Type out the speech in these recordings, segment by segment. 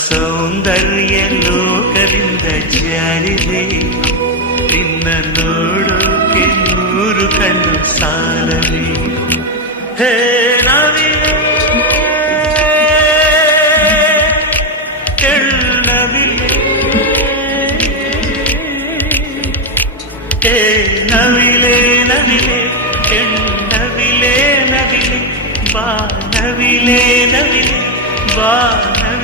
സൗന്ദര്യ ലോകരിന്ത ജാരിതേ നൂറു കണ്ണു സാരവേ ഹേ നവി നവിലേ നവിലേ വാ നവിലേ നവിലേ വാ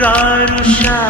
Murarusha.